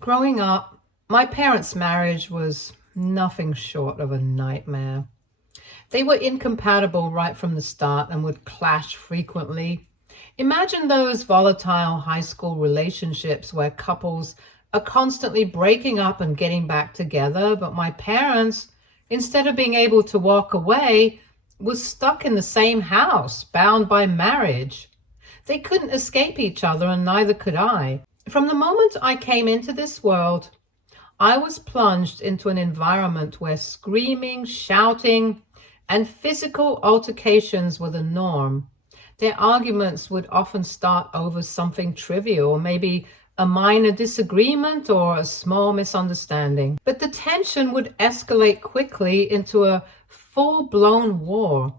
Growing up, my parents' marriage was nothing short of a nightmare. They were incompatible right from the start and would clash frequently. Imagine those volatile high school relationships where couples are constantly breaking up and getting back together, but my parents, instead of being able to walk away, were stuck in the same house, bound by marriage. They couldn't escape each other, and neither could I. From the moment I came into this world, I was plunged into an environment where screaming, shouting, and physical altercations were the norm. Their arguments would often start over something trivial, maybe a minor disagreement or a small misunderstanding. But the tension would escalate quickly into a full-blown war.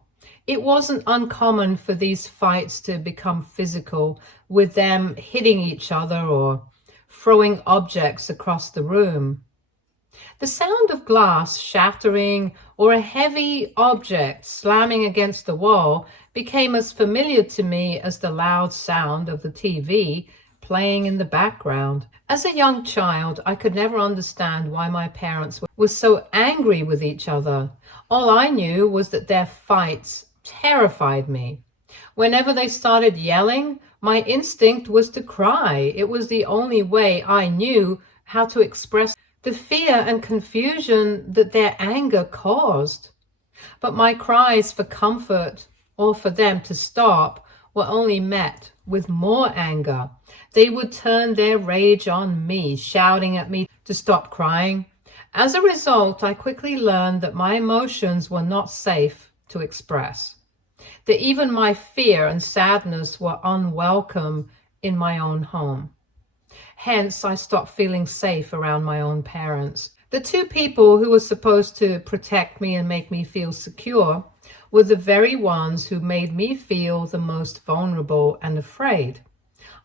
It wasn't uncommon for these fights to become physical, with them hitting each other or throwing objects across the room. The sound of glass shattering or a heavy object slamming against the wall became as familiar to me as the loud sound of the TV playing in the background. As a young child, I could never understand why my parents were so angry with each other. All I knew was that their fights terrified me. Whenever they started yelling, my instinct was to cry. It was the only way I knew how to express the fear and confusion that their anger caused. But my cries for comfort or for them to stop were only met with more anger. They would turn their rage on me, shouting at me to stop crying. As a result, I quickly learned that my emotions were not safe to express, that even my fear and sadness were unwelcome in my own home. Hence, I stopped feeling safe around my own parents. The two people who were supposed to protect me and make me feel secure were the very ones who made me feel the most vulnerable and afraid.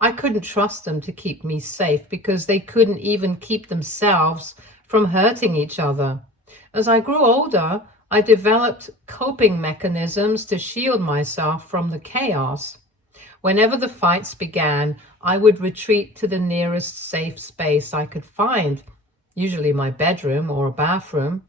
I couldn't trust them to keep me safe because they couldn't even keep themselves from hurting each other. As I grew older, I developed coping mechanisms to shield myself from the chaos. Whenever the fights began, I would retreat to the nearest safe space I could find, usually my bedroom or a bathroom,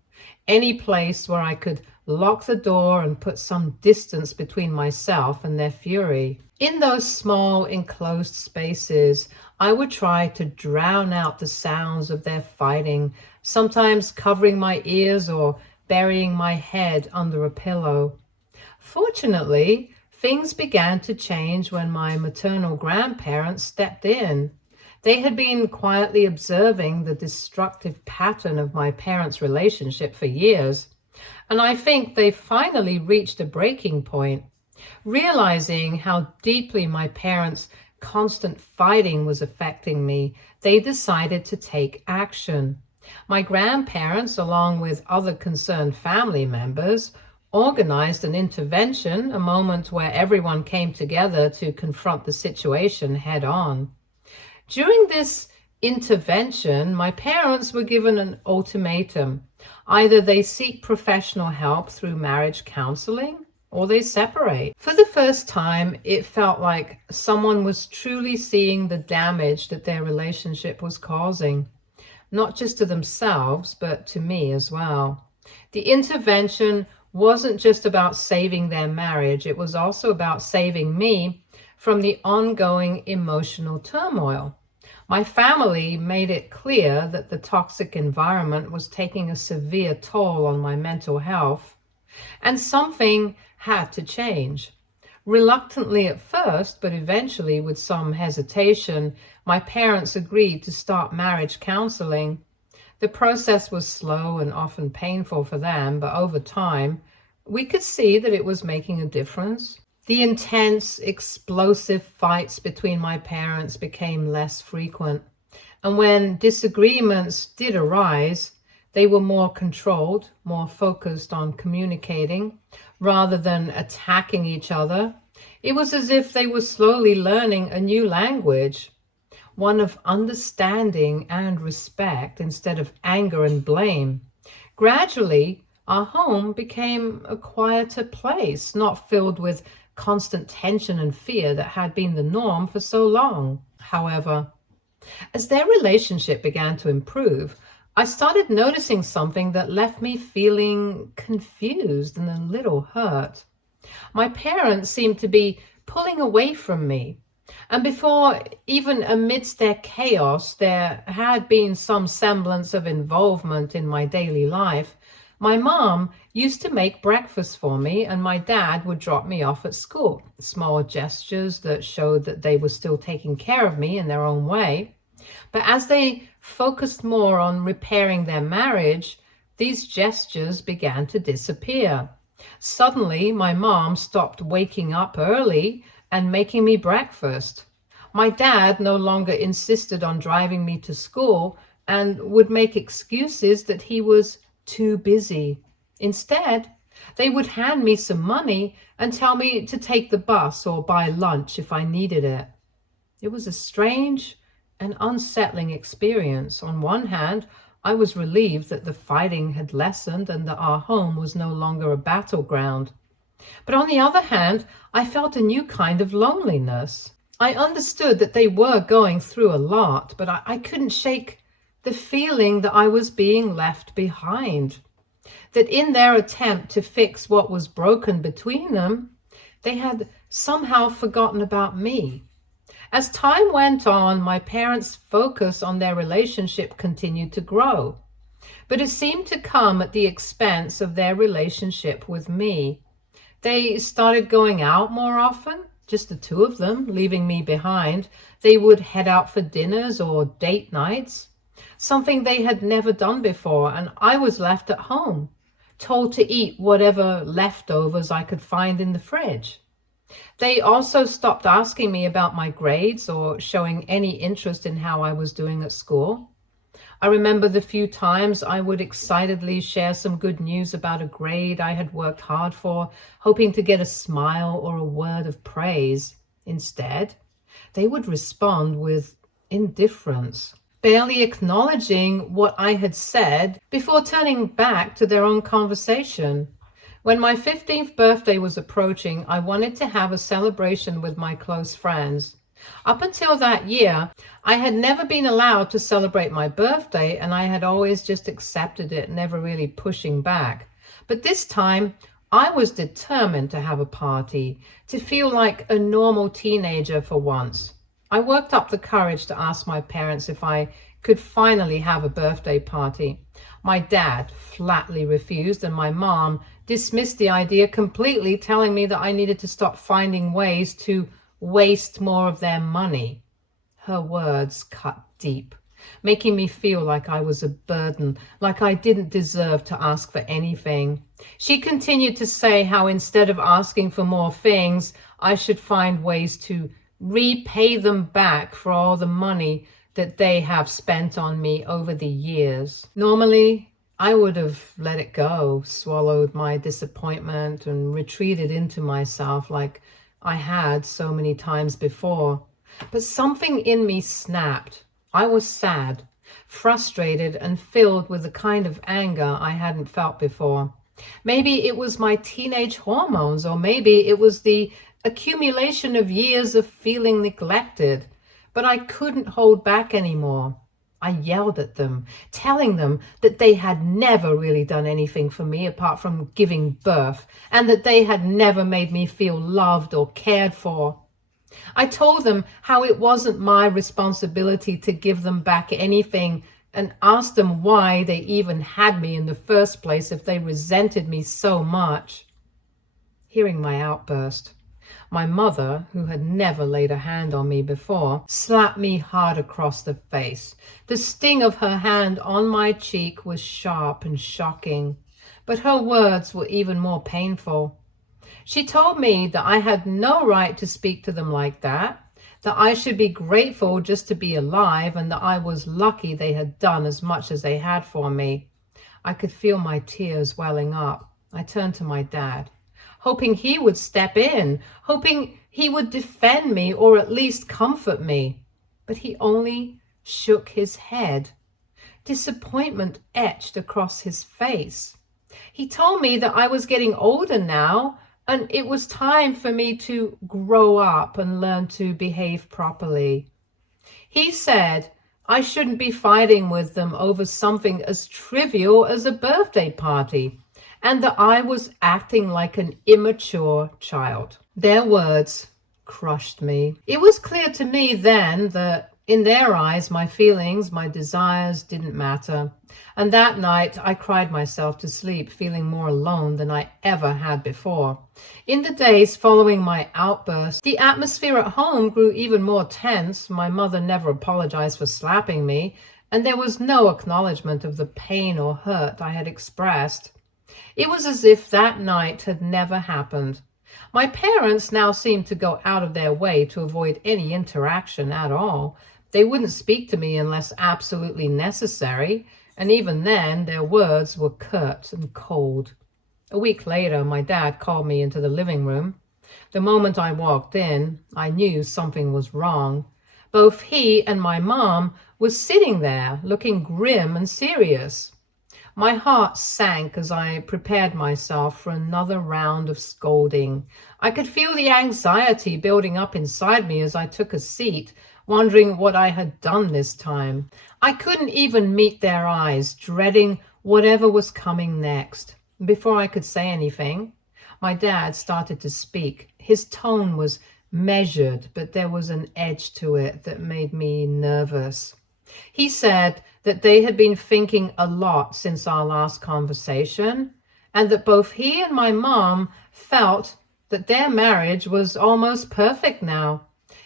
any place where I could lock the door and put some distance between myself and their fury. In those small enclosed spaces, I would try to drown out the sounds of their fighting, sometimes covering my ears or burying my head under a pillow. Fortunately, things began to change when my maternal grandparents stepped in. They had been quietly observing the destructive pattern of my parents' relationship for years, and I think they finally reached a breaking point. Realizing how deeply my parents' constant fighting was affecting me, they decided to take action. My grandparents, along with other concerned family members, organized an intervention, a moment where everyone came together to confront the situation head on. During this intervention, my parents were given an ultimatum. Either they seek professional help through marriage counseling or they separate. For the first time, it felt like someone was truly seeing the damage that their relationship was causing, not just to themselves, but to me as well. The intervention wasn't just about saving their marriage, it was also about saving me from the ongoing emotional turmoil. My family made it clear that the toxic environment was taking a severe toll on my mental health, and something had to change. Reluctantly at first, but eventually with some hesitation, my parents agreed to start marriage counseling. The process was slow and often painful for them, but over time, we could see that it was making a difference. The intense, explosive fights between my parents became less frequent, and when disagreements did arise, they were more controlled, more focused on communicating rather than attacking each other. It was as if they were slowly learning a new language, one of understanding and respect instead of anger and blame. Gradually, our home became a quieter place, not filled with constant tension and fear that had been the norm for so long. However, As their relationship began to improve, I started noticing something that left me feeling confused and a little hurt. My parents seemed to be pulling away from me. And before, even amidst their chaos, there had been some semblance of involvement in my daily life. My mom used to make breakfast for me, and my dad would drop me off at school. Small gestures that showed that they were still taking care of me in their own way. But as they focused more on repairing their marriage, these gestures began to disappear. Suddenly, my mom stopped waking up early and making me breakfast. My dad no longer insisted on driving me to school and would make excuses that he was too busy. Instead, they would hand me some money and tell me to take the bus or buy lunch if I needed it. It was a strange and unsettling experience. On one hand, I was relieved that the fighting had lessened and that our home was no longer a battleground. But on the other hand, I felt a new kind of loneliness. I understood that they were going through a lot, but I couldn't shake the feeling that I was being left behind. That in their attempt to fix what was broken between them, they had somehow forgotten about me. As time went on, my parents' focus on their relationship continued to grow, but it seemed to come at the expense of their relationship with me. They started going out more often, just the two of them, leaving me behind. They would head out for dinners or date nights, something they had never done before, and I was left at home, told to eat whatever leftovers I could find in the fridge. They also stopped asking me about my grades or showing any interest in how I was doing at school. I remember the few times I would excitedly share some good news about a grade I had worked hard for, hoping to get a smile or a word of praise. Instead, they would respond with indifference, barely acknowledging what I had said before turning back to their own conversation. When my 15th birthday was approaching, I wanted to have a celebration with my close friends. Up until that year, I had never been allowed to celebrate my birthday, and I had always just accepted it, never really pushing back. But this time, I was determined to have a party, to feel like a normal teenager for once. I worked up the courage to ask my parents if I could finally have a birthday party. My dad flatly refused, and my mom dismissed the idea completely, telling me that I needed to stop finding ways to waste more of their money. Her words cut deep, making me feel like I was a burden, like I didn't deserve to ask for anything. She continued to say how instead of asking for more things, I should find ways to repay them back for all the money that they have spent on me over the years. Normally, I would have let it go, swallowed my disappointment, and retreated into myself like I had so many times before. But something in me snapped. I was sad, frustrated, and filled with a kind of anger I hadn't felt before. Maybe it was my teenage hormones, or maybe it was the accumulation of years of feeling neglected. But I couldn't hold back anymore. I yelled at them, telling them that they had never really done anything for me apart from giving birth, and that they had never made me feel loved or cared for. I told them how it wasn't my responsibility to give them back anything, and asked them why they even had me in the first place if they resented me so much. Hearing my outburst, my mother, who had never laid a hand on me before, slapped me hard across the face. The sting of her hand on my cheek was sharp and shocking, but her words were even more painful. She told me that I had no right to speak to them like that I should be grateful just to be alive, and that I was lucky they had done as much as they had for me. I could feel my tears welling up. I turned to my dad, hoping he would step in, hoping he would defend me or at least comfort me. But he only shook his head. Disappointment etched across his face. He told me that I was getting older now, and it was time for me to grow up and learn to behave properly. He said I shouldn't be fighting with them over something as trivial as a birthday party, and that I was acting like an immature child. Their words crushed me. It was clear to me then that in their eyes, my feelings, my desires didn't matter. And that night, I cried myself to sleep, feeling more alone than I ever had before. In the days following my outburst, the atmosphere at home grew even more tense. My mother never apologized for slapping me, and there was no acknowledgement of the pain or hurt I had expressed. It was as if that night had never happened. My parents now seemed to go out of their way to avoid any interaction at all. They wouldn't speak to me unless absolutely necessary, and even then their words were curt and cold. A week later, my dad called me into the living room. The moment I walked in, I knew something was wrong. Both he and my mom were sitting there, looking grim and serious. My heart sank as I prepared myself for another round of scolding. I could feel the anxiety building up inside me as I took a seat, wondering what I had done this time. I couldn't even meet their eyes, dreading whatever was coming next. Before I could say anything, my dad started to speak. His tone was measured, but there was an edge to it that made me nervous. He said that they had been thinking a lot since our last conversation, and that both he and my mom felt that their marriage was almost perfect now.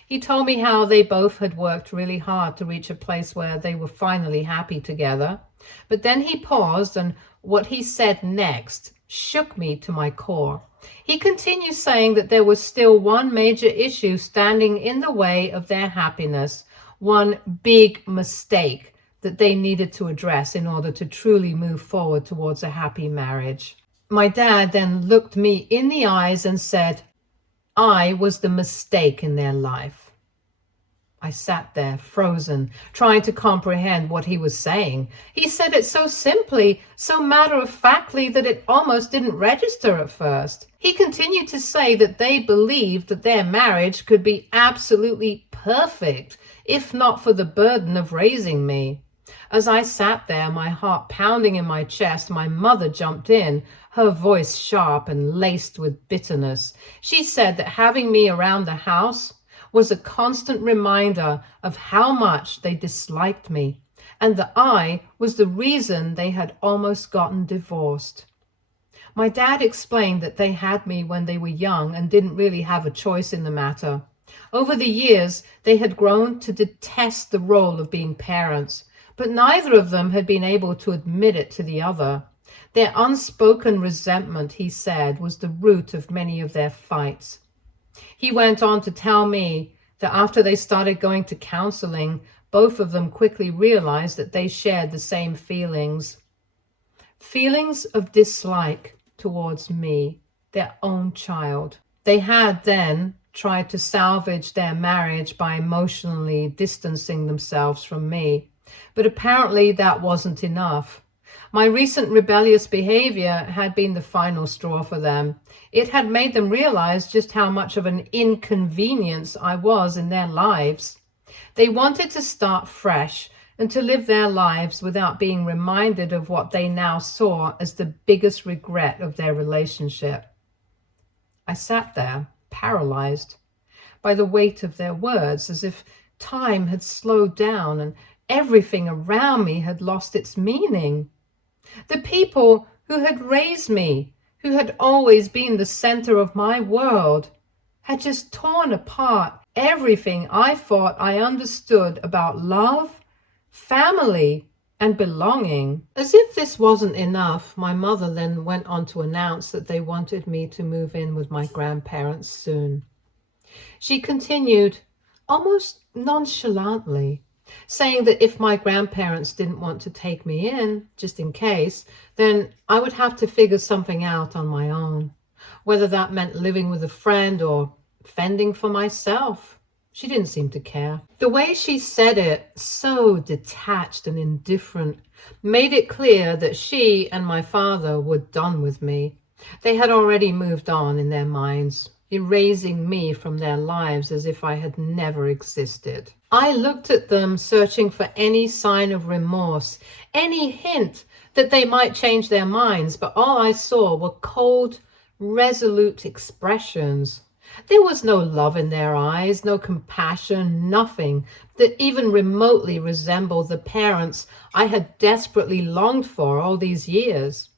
He told me how they both had worked really hard to reach a place where they were finally happy together. But then he paused, and what he said next shook me to my core. He continued saying that there was still one major issue standing in the way of their happiness, one big mistake that they needed to address in order to truly move forward towards a happy marriage. My dad then looked me in the eyes and said, I was the mistake in their life. I sat there, frozen, trying to comprehend what he was saying. He said it so simply, so matter-of-factly, that it almost didn't register at first. He continued to say that they believed that their marriage could be absolutely perfect, if not for the burden of raising me. As I sat there, my heart pounding in my chest, my mother jumped in, her voice sharp and laced with bitterness. She said that having me around the house was a constant reminder of how much they disliked me, and that I was the reason they had almost gotten divorced. My dad explained that they had me when they were young and didn't really have a choice in the matter. Over the years, they had grown to detest the role of being parents, but neither of them had been able to admit it to the other. Their unspoken resentment, he said, was the root of many of their fights. He went on to tell me that after they started going to counseling, both of them quickly realized that they shared the same feelings. Feelings of dislike towards me, their own child. They had then tried to salvage their marriage by emotionally distancing themselves from me, but apparently that wasn't enough. My recent rebellious behavior had been the final straw for them. It had made them realize just how much of an inconvenience I was in their lives. They wanted to start fresh and to live their lives without being reminded of what they now saw as the biggest regret of their relationship. I sat there, paralyzed by the weight of their words, as if time had slowed down and everything around me had lost its meaning. The people who had raised me, who had always been the center of my world, had just torn apart everything I thought I understood about love, family, and belonging. As if this wasn't enough, my mother then went on to announce that they wanted me to move in with my grandparents soon. She continued, almost nonchalantly, saying that if my grandparents didn't want to take me in, just in case, then I would have to figure something out on my own, whether that meant living with a friend or fending for myself. She didn't seem to care. The way she said it, so detached and indifferent, made it clear that she and my father were done with me. They had already moved on in their minds. erasing me from their lives as if I had never existed. I looked at them, searching for any sign of remorse, any hint that they might change their minds, but all I saw were cold, resolute expressions. There was no love in their eyes, no compassion, nothing that even remotely resembled the parents I had desperately longed for all these years.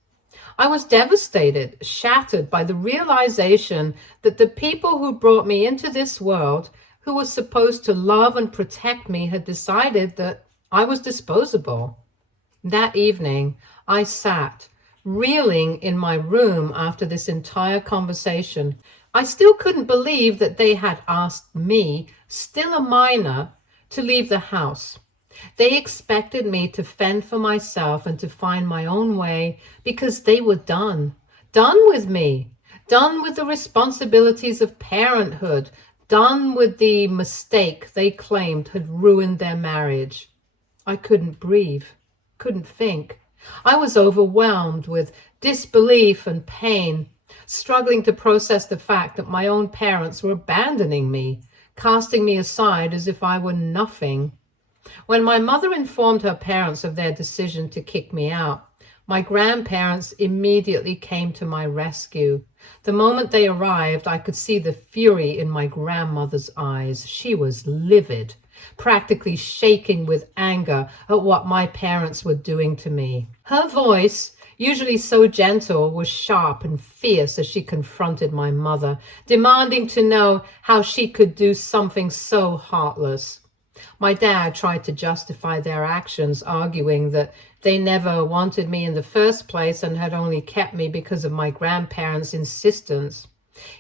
I was devastated, shattered by the realization that the people who brought me into this world, who were supposed to love and protect me, had decided that I was disposable. That evening, I sat, reeling in my room after this entire conversation. I still couldn't believe that they had asked me, still a minor, to leave the house. They expected me to fend for myself and to find my own way because they were done with me, done with the responsibilities of parenthood, done with the mistake they claimed had ruined their marriage. I couldn't breathe, couldn't think. I was overwhelmed with disbelief and pain, struggling to process the fact that my own parents were abandoning me, casting me aside as if I were nothing. When my mother informed her parents of their decision to kick me out, my grandparents immediately came to my rescue. The moment they arrived, I could see the fury in my grandmother's eyes. She was livid, practically shaking with anger at what my parents were doing to me. Her voice, usually so gentle, was sharp and fierce as she confronted my mother, demanding to know how she could do something so heartless. My dad tried to justify their actions, arguing that they never wanted me in the first place and had only kept me because of my grandparents' insistence.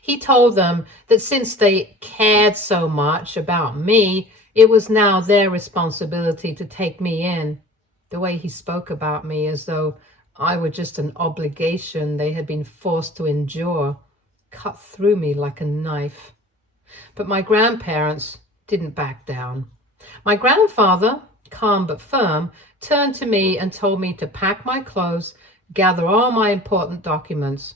He told them that since they cared so much about me, it was now their responsibility to take me in. The way he spoke about me as though I were just an obligation they had been forced to endure cut through me like a knife. But my grandparents didn't back down. My grandfather, calm but firm, turned to me and told me to pack my clothes, gather all my important documents.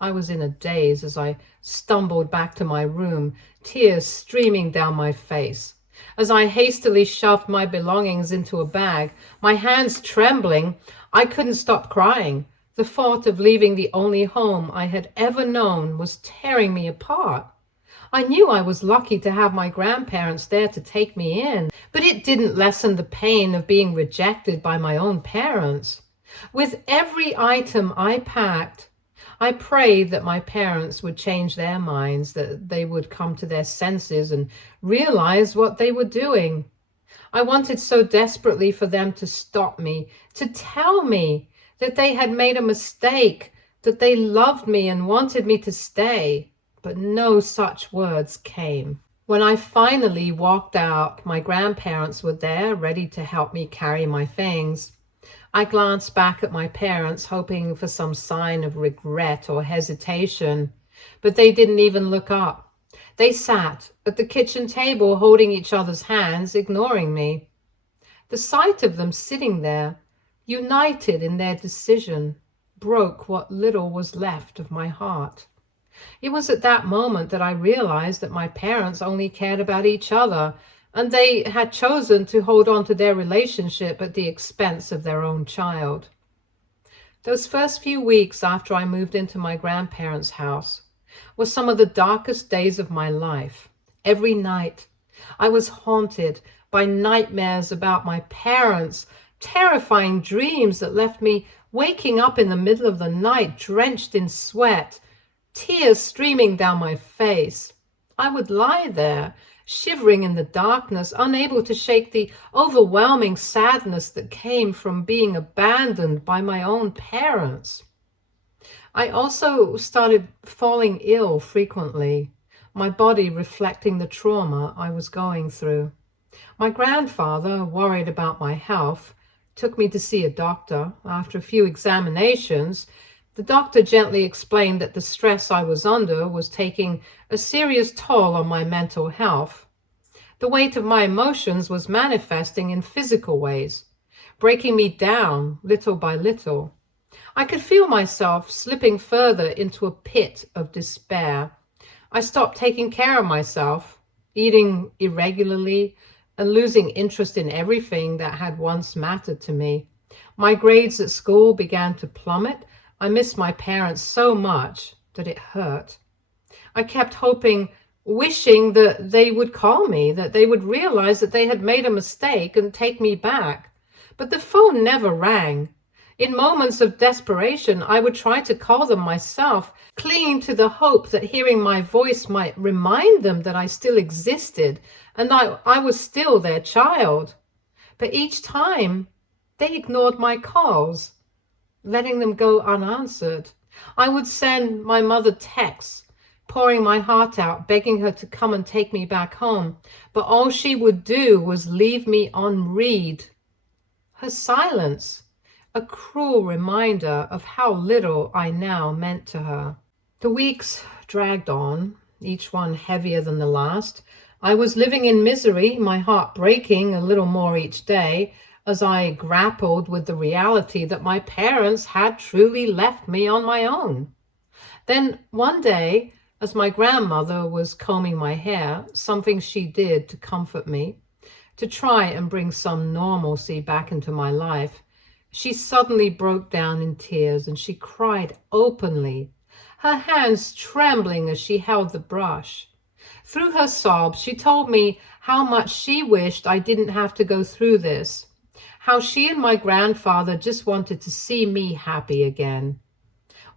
I was in a daze as I stumbled back to my room, tears streaming down my face. As I hastily shoved my belongings into a bag, my hands trembling, I couldn't stop crying. The thought of leaving the only home I had ever known was tearing me apart. I knew I was lucky to have my grandparents there to take me in, but it didn't lessen the pain of being rejected by my own parents. With every item I packed, I prayed that my parents would change their minds, that they would come to their senses and realize what they were doing. I wanted so desperately for them to stop me, to tell me that they had made a mistake, that they loved me and wanted me to stay. But no such words came. When I finally walked out, my grandparents were there, ready to help me carry my things. I glanced back at my parents, hoping for some sign of regret or hesitation, but they didn't even look up. They sat at the kitchen table, holding each other's hands, ignoring me. The sight of them sitting there, united in their decision, broke what little was left of my heart. It was at that moment that I realized that my parents only cared about each other, and they had chosen to hold on to their relationship at the expense of their own child. Those first few weeks after I moved into my grandparents' house were some of the darkest days of my life. Every night, I was haunted by nightmares about my parents, terrifying dreams that left me waking up in the middle of the night drenched in sweat, tears streaming down my face. I would lie there, shivering in the darkness, unable to shake the overwhelming sadness that came from being abandoned by my own parents. I also started falling ill frequently, my body reflecting the trauma I was going through. My grandfather, worried about my health, took me to see a doctor. After a few examinations, the doctor gently explained that the stress I was under was taking a serious toll on my mental health. The weight of my emotions was manifesting in physical ways, breaking me down little by little. I could feel myself slipping further into a pit of despair. I stopped taking care of myself, eating irregularly, and losing interest in everything that had once mattered to me. My grades at school began to plummet. I missed my parents so much that it hurt. I kept hoping, wishing that they would call me, that they would realize that they had made a mistake and take me back. But the phone never rang. In moments of desperation, I would try to call them myself, clinging to the hope that hearing my voice might remind them that I still existed and I was still their child. But each time, they ignored my calls, letting them go unanswered. I would send my mother texts, pouring my heart out, begging her to come and take me back home. But all she would do was leave me on read. Her silence, a cruel reminder of how little I now meant to her. The weeks dragged on, each one heavier than the last. I was living in misery, my heart breaking a little more each day as I grappled with the reality that my parents had truly left me on my own. Then one day, as my grandmother was combing my hair, something she did to comfort me, to try and bring some normalcy back into my life, she suddenly broke down in tears and she cried openly, her hands trembling as she held the brush. Through her sobs, she told me how much she wished I didn't have to go through this, how she and my grandfather just wanted to see me happy again.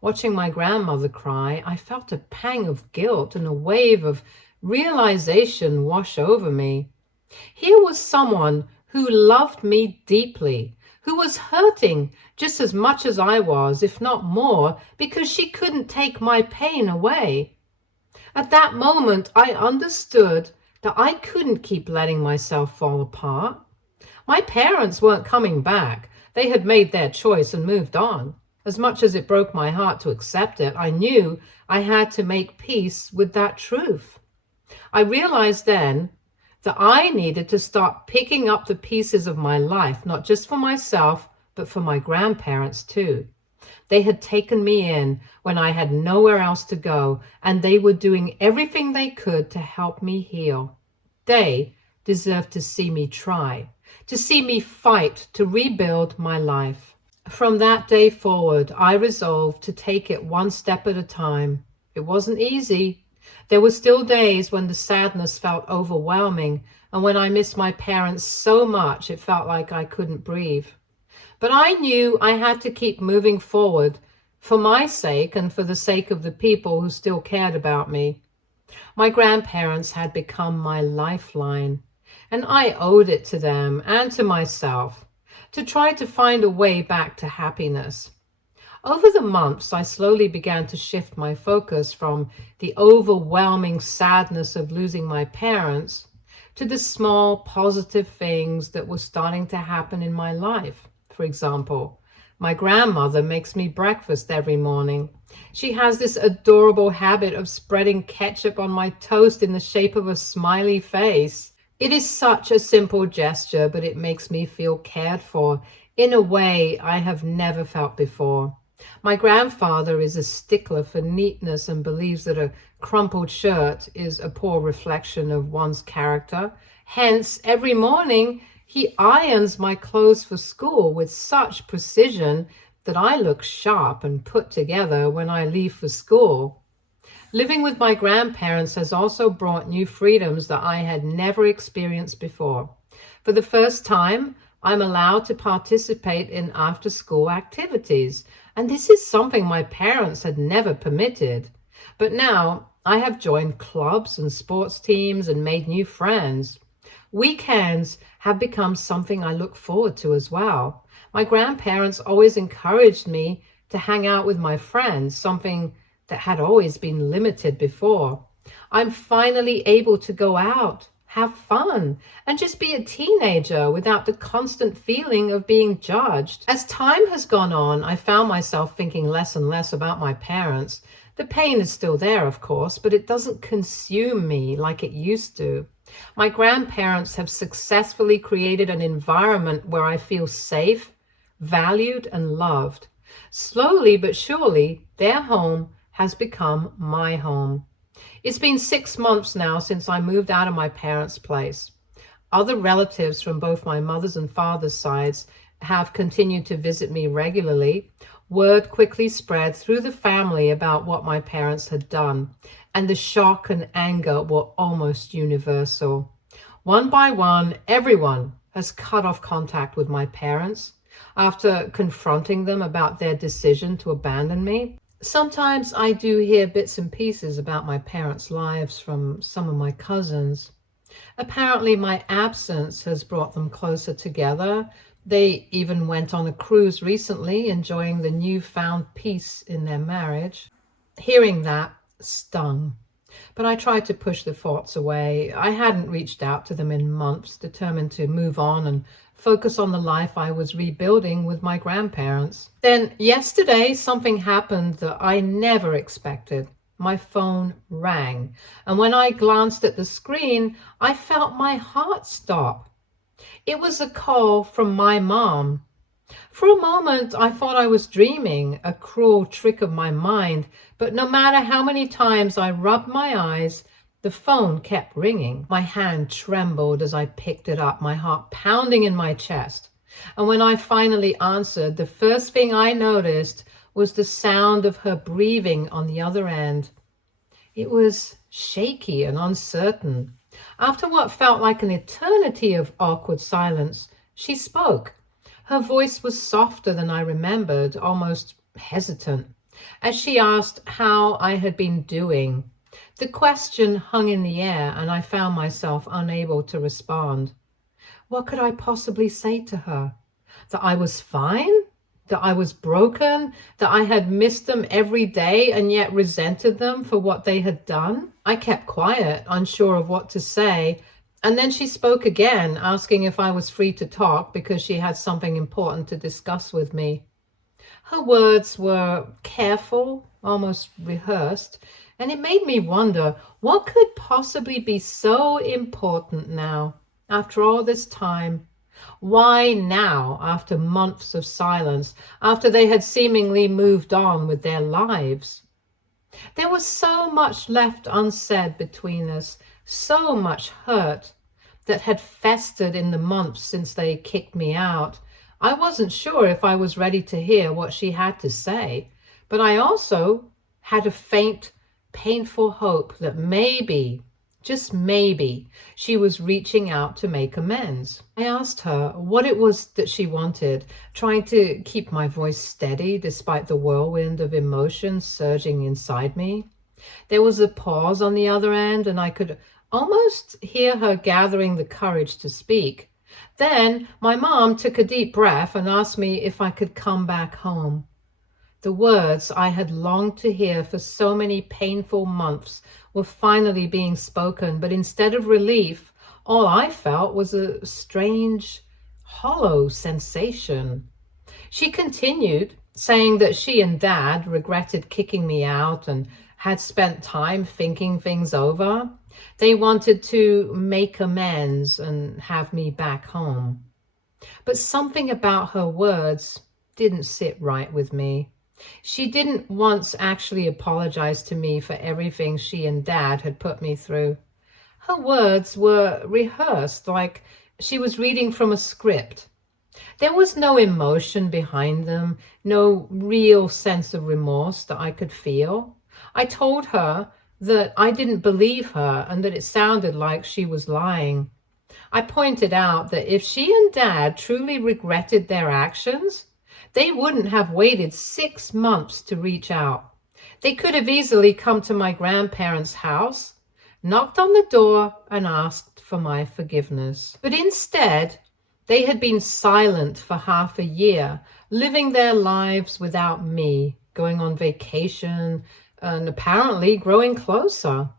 Watching my grandmother cry, I felt a pang of guilt and a wave of realization wash over me. Here was someone who loved me deeply, who was hurting just as much as I was, if not more, because she couldn't take my pain away. At that moment, I understood that I couldn't keep letting myself fall apart. My parents weren't coming back. They had made their choice and moved on. As much as it broke my heart to accept it, I knew I had to make peace with that truth. I realized then that I needed to start picking up the pieces of my life, not just for myself, but for my grandparents too. They had taken me in when I had nowhere else to go, and they were doing everything they could to help me heal. They deserved to see me try, to see me fight to rebuild my life. From that day forward, I resolved to take it one step at a time. It wasn't easy. There were still days when the sadness felt overwhelming, and when I missed my parents so much it felt like I couldn't breathe. But I knew I had to keep moving forward for my sake and for the sake of the people who still cared about me. My grandparents had become my lifeline, and I owed it to them and to myself to try to find a way back to happiness. Over the months, I slowly began to shift my focus from the overwhelming sadness of losing my parents to the small positive things that were starting to happen in my life. For example, my grandmother makes me breakfast every morning. She has this adorable habit of spreading ketchup on my toast in the shape of a smiley face. It is such a simple gesture, but it makes me feel cared for in a way I have never felt before. My grandfather is a stickler for neatness and believes that a crumpled shirt is a poor reflection of one's character. Hence, every morning he irons my clothes for school with such precision that I look sharp and put together when I leave for school. Living with my grandparents has also brought new freedoms that I had never experienced before. For the first time, I'm allowed to participate in after-school activities, and this is something my parents had never permitted. But now I have joined clubs and sports teams and made new friends. Weekends have become something I look forward to as well. My grandparents always encouraged me to hang out with my friends, something that had always been limited before. I'm finally able to go out, have fun, and just be a teenager without the constant feeling of being judged. As time has gone on, I found myself thinking less and less about my parents. The pain is still there, of course, but it doesn't consume me like it used to. My grandparents have successfully created an environment where I feel safe, valued, and loved. Slowly but surely, their home has become my home. It's been 6 months now since I moved out of my parents' place. Other relatives from both my mother's and father's sides have continued to visit me regularly. Word quickly spread through the family about what my parents had done, and the shock and anger were almost universal. One by one, everyone has cut off contact with my parents after confronting them about their decision to abandon me. Sometimes I do hear bits and pieces about my parents' lives from some of my cousins. Apparently, my absence has brought them closer together. They even went on a cruise recently, enjoying the newfound peace in their marriage. Hearing that stung, but I tried to push the thoughts away. I hadn't reached out to them in months, determined to move on and focus on the life I was rebuilding with my grandparents. Then yesterday, something happened that I never expected. My phone rang, and when I glanced at the screen, I felt my heart stop. It was a call from my mom. For a moment, I thought I was dreaming, a cruel trick of my mind, but no matter how many times I rubbed my eyes, the phone kept ringing. My hand trembled as I picked it up, my heart pounding in my chest. And when I finally answered, the first thing I noticed was the sound of her breathing on the other end. It was shaky and uncertain. After what felt like an eternity of awkward silence, she spoke. Her voice was softer than I remembered, almost hesitant, as she asked how I had been doing. The question hung in the air, and I found myself unable to respond. What could I possibly say to her? That I was fine? That I was broken? That I had missed them every day and yet resented them for what they had done? I kept quiet, unsure of what to say, and then she spoke again, asking if I was free to talk because she had something important to discuss with me. Her words were careful, almost rehearsed, and it made me wonder what could possibly be so important now, after all this time. Why now, after months of silence, after they had seemingly moved on with their lives? There was so much left unsaid between us, so much hurt that had festered in the months since they kicked me out. I wasn't sure if I was ready to hear what she had to say, but I also had a faint, painful hope that maybe, just maybe, she was reaching out to make amends. I asked her what it was that she wanted, trying to keep my voice steady despite the whirlwind of emotions surging inside me. There was a pause on the other end, and I could almost hear her gathering the courage to speak. Then my mom took a deep breath and asked me if I could come back home. The words I had longed to hear for so many painful months were finally being spoken, but instead of relief, all I felt was a strange, hollow sensation. She continued, saying that she and Dad regretted kicking me out and had spent time thinking things over. They wanted to make amends and have me back home. But something about her words didn't sit right with me. She didn't once actually apologize to me for everything she and Dad had put me through. Her words were rehearsed, like she was reading from a script. There was no emotion behind them, no real sense of remorse that I could feel. I told her that I didn't believe her and that it sounded like she was lying. I pointed out that if she and Dad truly regretted their actions, they wouldn't have waited 6 months to reach out. They could have easily come to my grandparents' house, knocked on the door, and asked for my forgiveness. But instead, they had been silent for half a year, living their lives without me, going on vacation, and apparently growing closer.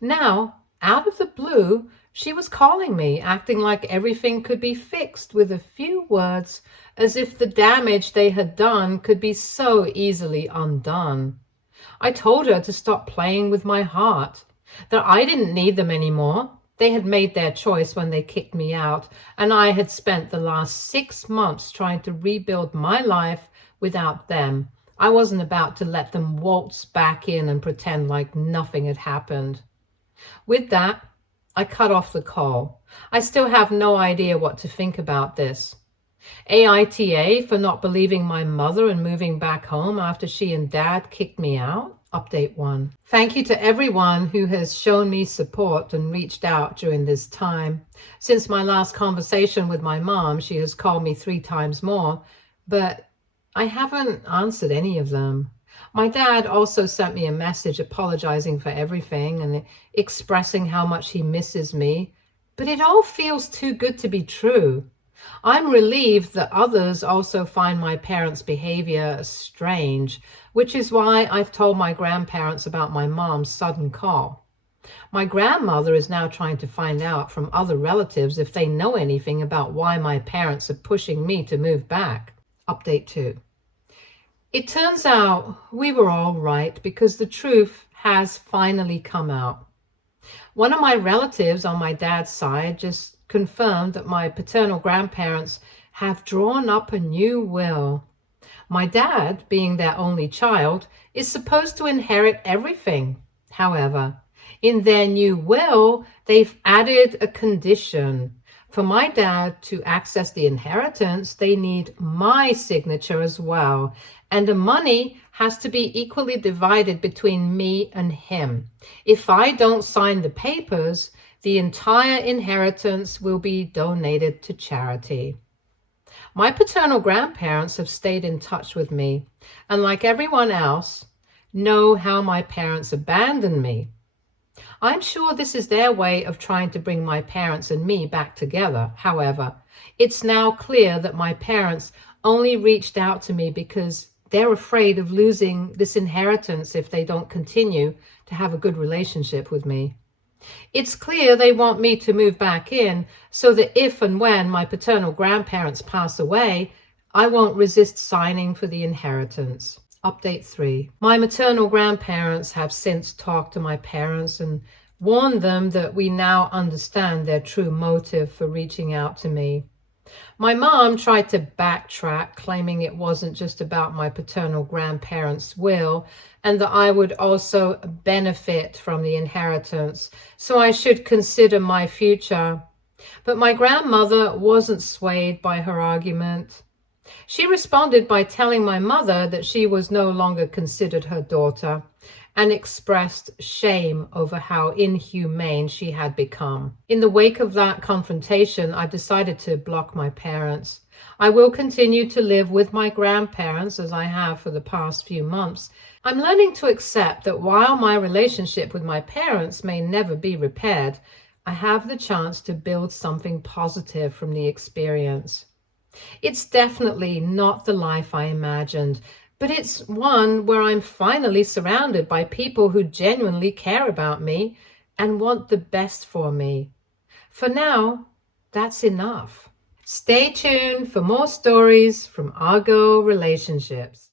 Now, out of the blue, she was calling me, acting like everything could be fixed with a few words, as if the damage they had done could be so easily undone. I told her to stop playing with my heart, that I didn't need them anymore. They had made their choice when they kicked me out, and I had spent the last 6 months trying to rebuild my life without them, I wasn't about to let them waltz back in and pretend like nothing had happened. With that, I cut off the call. I still have no idea what to think about this. AITA for not believing my mother and moving back home after she and dad kicked me out. Update 1. Thank you to everyone who has shown me support and reached out during this time. Since my last conversation with my mom, she has called me 3 times more, but I haven't answered any of them. My dad also sent me a message apologizing for everything and expressing how much he misses me, but it all feels too good to be true. I'm relieved that others also find my parents' behavior strange, which is why I've told my grandparents about my mom's sudden call. My grandmother is now trying to find out from other relatives if they know anything about why my parents are pushing me to move back. Update 2. It turns out we were all right because the truth has finally come out. One of my relatives on my dad's side just confirmed that my paternal grandparents have drawn up a new will. My dad, being their only child, is supposed to inherit everything. However, in their new will, they've added a condition. For my dad to access the inheritance, they need my signature as well, and the money has to be equally divided between me and him. If I don't sign the papers, the entire inheritance will be donated to charity. My paternal grandparents have stayed in touch with me, and like everyone else, know how my parents abandoned me. I'm sure this is their way of trying to bring my parents and me back together. However, it's now clear that my parents only reached out to me because they're afraid of losing this inheritance if they don't continue to have a good relationship with me. It's clear they want me to move back in so that if and when my paternal grandparents pass away, I won't resist signing for the inheritance. Update 3. My maternal grandparents have since talked to my parents and warned them that we now understand their true motive for reaching out to me. My mom tried to backtrack, claiming it wasn't just about my paternal grandparents' will and that I would also benefit from the inheritance, so I should consider my future. But my grandmother wasn't swayed by her argument. She responded by telling my mother that she was no longer considered her daughter and expressed shame over how inhumane she had become. In the wake of that confrontation, I decided to block my parents. I will continue to live with my grandparents as I have for the past few months. I'm learning to accept that while my relationship with my parents may never be repaired, I have the chance to build something positive from the experience. It's definitely not the life I imagined, but it's one where I'm finally surrounded by people who genuinely care about me and want the best for me. For now, that's enough. Stay tuned for more stories from Argo Relationships.